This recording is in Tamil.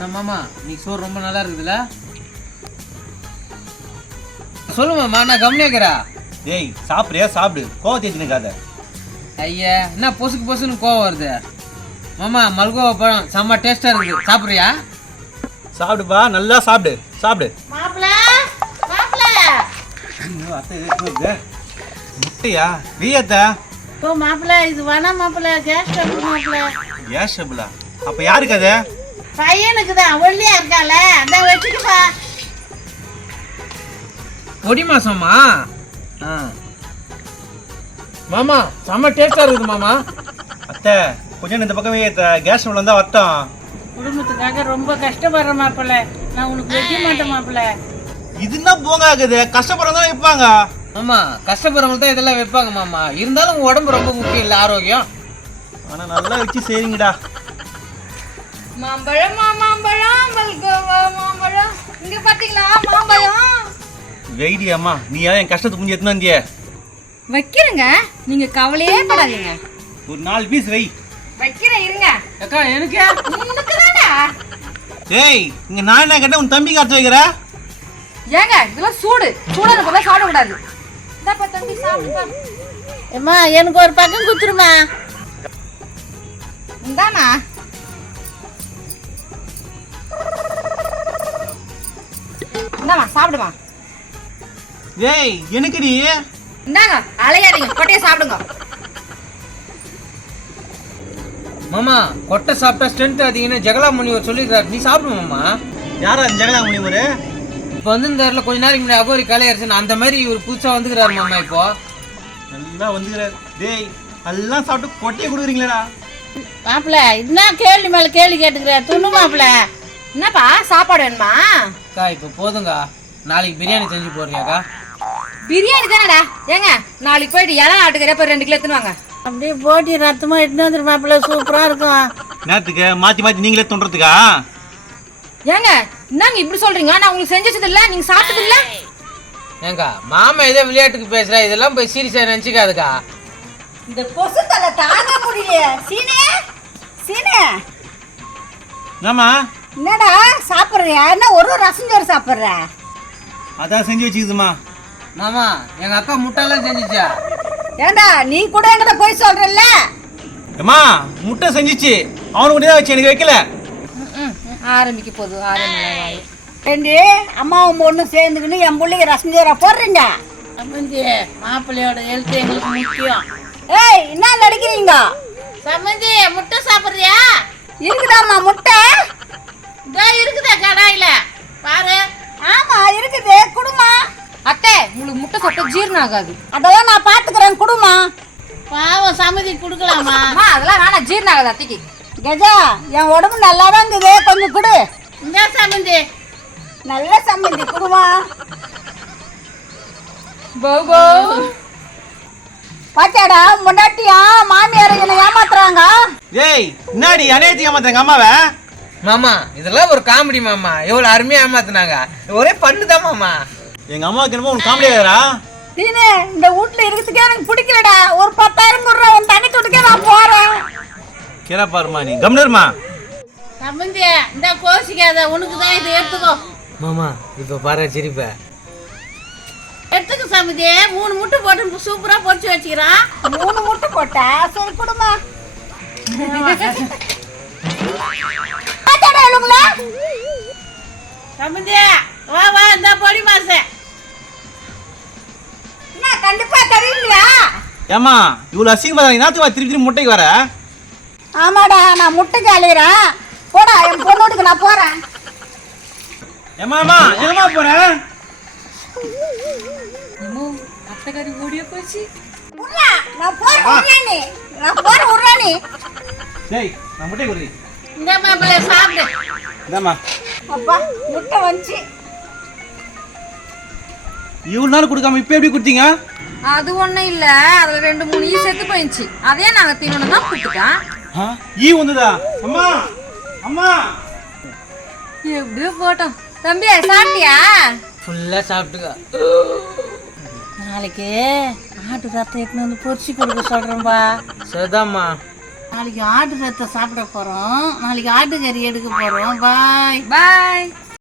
மாமா நீ சோறு ரொம்ப நல்லா இருக்குதுல்ல? சொல்லு மாமா, நான் கவனிக்கிறா. ஏய் சாப்பிட்றியா? சாப்பிடு, கோவம் தேய்ச்சினுக்காத. ஐயா என்ன பொசுன்னு கோவம் வருது? மாமா மல்கோவா பழம் செம்ம டேஸ்டா இருக்கு, சாப்பிட்றியா? சாப்பிடுப்பா, நல்லா சாப்பிடு சாப்பிடு. முட்டையா வீயத்த? ஓ மாப்பிள்ள, இது வேணாம் மாப்பிள்ள, கேஸ் ட்ரபிள் மாப்பிள்ள. கேஸ் ட்ரபிளா? அப்ப யாருக்கு அது? பையனுக்கு தான், ஒல்லியா இருக்கால, அதான் வச்சுக்கப்பா. பொடி மாசம்மா. மாமா செம்ம டேஸ்டா இருக்குது மாமா. அத்தை கொஞ்சம் இந்த பக்கம் வீயத்த, கேஸ் ட்ரபிள் வந்தா வட்டம். குடும்பத்துக்காக ரொம்ப கஷ்டப்படுற மாப்பிள்ள, நான் உனக்கு வைக்க மாட்டேன் மாப்பிள்ள. இதுன்னா போங்க ஆகுது, கஷ்டப்படுறதா வைப்பாங்க. மாமா கஷ்டப்படுறவங்க தான் இதெல்லாம் வைப்பாங்க மாமா. இருந்தாலும் உடம்பு ரொம்ப முக்கியம் இல்லை, ஆரோக்கியம். ஆனா நல்லா வச்சு செய்றீங்கடா. மாம்பழம் மாம்பழம் மல்கோவா மாம்பழம். இங்க பாத்தீங்களா மாம்பழம்? வெயிடி அம்மா, நீ ஏன் என் கஷ்டத்தை புரிஞ்சு எத்தனை வந்திய? வைக்கிறேங்க, நீங்க கவலையே படாதீங்க. ஒரு 4 பீஸ் வை. வைக்கிறேன் இருங்க. அக்கா எனக்கு உனக்கு தானே. ஏய் இங்க நான் என்ன கேட்டேன், உன் தம்பி காத்து வைக்கிற? ஏங்க இதெல்லாம் சூடா இருப்பதா சாப்பிடக்கூடாது. இந்தாப்பா தம்பி சாப்பிடுப்பா. ஏம்மா எனக்கு ஒரு பக்கம் குத்துருமா. இந்தாமா. இந்தாமா சாப்பிடுமா. ஏய் எனக்கு நீ இந்தாங்க, அலையாதீங்க, கொட்டையை சாப்பிடுங்க. மாமா கொட்டை சாப்பிட்டா ஸ்ட்ரென்த் அதிகம்னு ஜெகலா முனிவர் சொல்லியிருக்காரு, நீ சாப்பிடு மாமா. யாரா ஜெகலா முனிவர்? இப்போ வந்து இந்த இடத்துல கொஞ்ச நேரம் முன்னாடி அகோரி கலையரசன் அந்த மாதிரி இவர் புதுசா வந்துக்கிறாரு மாமா. இப்போ நல்லா வந்துக்கிறார். டேய் எல்லாம் சாப்பிட்டு கொட்டையை கொடுக்குறீங்களா? மாப்பிள்ள இதுதான் கேள்வி மேல கேள்வி கேட்டுக்கிற துணு மாப்பிள்ள. என்னப்பா சாப்பாடு வேணுமா? அக்கா இப்போ போதுங்க, நாளைக்கு பிரியாணி செஞ்சு போடுறியாக்கா? பிரியாணி தானடா. ஏங்க நாளைக்கு போயிட்டு இலை ஆட்டுக்கிற 2 கிலோ எடுத்துன்னு அப்படியே போட்டி ரத்தமா எடுத்து வந்துரு மாப்பிள்ள, சூப்பரா இருக்கும். நேரத்துக்கு மாத்தி மாத்தி நீங்களே தோன்றதுக்கா? ஏங்க என்னங்க இப்படி சொல்றீங்க? நான் உங்களுக்கு செஞ்சது இல்ல, நீங்க சாப்பிட்டது இல்ல. ஏங்க மாமா ஏதோ விளையாட்டுக்கு பேசுறா, இதெல்லாம் போய் சீரியஸா நினைச்சுக்காதுக்கா. இந்த கொசு தலை தாங்க முடியல. சீனே ஆமா என்னடா சாப்பிட்றியா? என்ன ஒரு ரசம் சோறு சாப்பிட்ற? அதான் செஞ்சு வச்சுக்குதுமா. மாமா எங்க அக்கா முட்டைலாம் செஞ்சுச்சா? ஏண்டா நீ கூட என்கிட்ட போய் சொல்றல்ல? அம்மா முட்டை செஞ்சிச்சு, அவனுக்கு மட்டும் தான் வச்சு, எனக்கு வைக்கல. ஆரம்பிக்க போகுது ஆரம்பி. ஏண்டி அம்மாவும் பொண்ணும் சேர்ந்துக்கின்னு என் பிள்ளைக்கு ரசம் சோறா போடுறீங்க? சம்மந்தி மாப்பிள்ளையோட ஹெல்த் எங்களுக்கு முக்கியம். ஏய் என்ன நடிக்கிறீங்க? சம்மந்தி முட்டை சாப்பிட்றியா? இருக்குதாம்மா முட்டை? இதோ இருக்குதா கடாயில பாரு. ஆமா இருக்குது, குடுமா. அத்தை உங்களுக்கு முட்டை சாப்பிட்டா ஜீரணம் ஆகாது. அதெல்லாம் நான் பாத்துக்கிறேன், குடுமா. பாவம் சம்மதி குடுக்கலாமா? அம்மா அதெல்லாம் வேணாம், ஜீரணம் ஆகாது அத்தைக்கு. கஜா என் உடம்பு நல்லா தான் இருக்குது, கொஞ்சம் குடு. இந்த சம்மந்தி நல்ல சம்மந்தி, குடுமா. பாபா பாச்சாடா முன்னாட்டியா மாமியார் என்ன ஏமாத்துறாங்க. ஏய் என்னடி அநேகத்தை ஏமாத்துறாங்க அம்மாவை? மாமா இதெல்லாம் ஒரு காமெடி மாமா, எவ்வளவு அருமையா ஏமாத்துனாங்க. ஒரே பண்ணுதான் மாமா. எங்க அம்மாவுக்கு என்னமோ உன் காமெடி ஆகிறா? தீனு இந்த வீட்டுல இருக்கிறதுக்கே எனக்கு பிடிக்கலடா. ஒரு 10,000 கொடுறா, உன் தண்ணி துடுக்க நான் போறேன். கேரா பாருமா, நீ கம்னர்மா. சம்மந்தி இந்த கோசிக்காத, உனக்கு தான் இது எடுத்துக்கோ. மாமா இப்ப பாரு சிரிப்ப. எடுத்துக்க சம்மந்தி, 3 முட்டை போட்டு சூப்பரா பொரிச்சு வச்சுக்கிறான். 3 முட்டை போட்டா சரி குடுமா. சம்மந்தி வா வா, இந்த பொடி மாசே என்ன கண்டிப்பா தருவீங்களா? ஏமா இவ்வளவு அசிங்கமா நாத்துவா திருப்பி முட்டைக்கு வர? ஆமாடா நான் முட்டைக்கு அலையிறேன். போடா என் பொண்ணோட்டுக்கு நான் போறேன். ஏமா அம்மா எங்கம்மா போற? அத்தைக்காரி ஓடிய போச்சு. உர்ரா நான் போறேன், உர்ரானி நான் போறேன், உர்ரானி. டேய் நான் முட்டை குடுறி. இந்த மாப்பிள்ளை சாப்பிடு. இந்தாம்மா. அப்பா முட்டை வந்துச்சு. இவ்வளவு நாள் கொடுக்காம இப்ப எப்படி கொடுத்தீங்க? அது ஒண்ணும் இல்ல, அதுல 2-3 ஈ செத்து போயிடுச்சு. அதே நாங்க தீவனம் தான் கொடுத்துட்டோம். ஈ வந்துதா? அம்மா அம்மா எப்படியோ போட்டோம். தம்பி சாப்பிட்டியா? ஃபுல்லா சாப்பிட்டுக்க. நாளைக்கு ஆட்டு ரத்தம் எடுத்துன்னு வந்து பொரிச்சு கொடுக்க சொல்றேன்பா. சரிதாம்மா. நாளைக்கு ஆட்டு ரத்தம் சாப்பிட போறோம். நாளைக்கு ஆட்டுக்கறி எடுக்க போறோம். பாய் பாய்.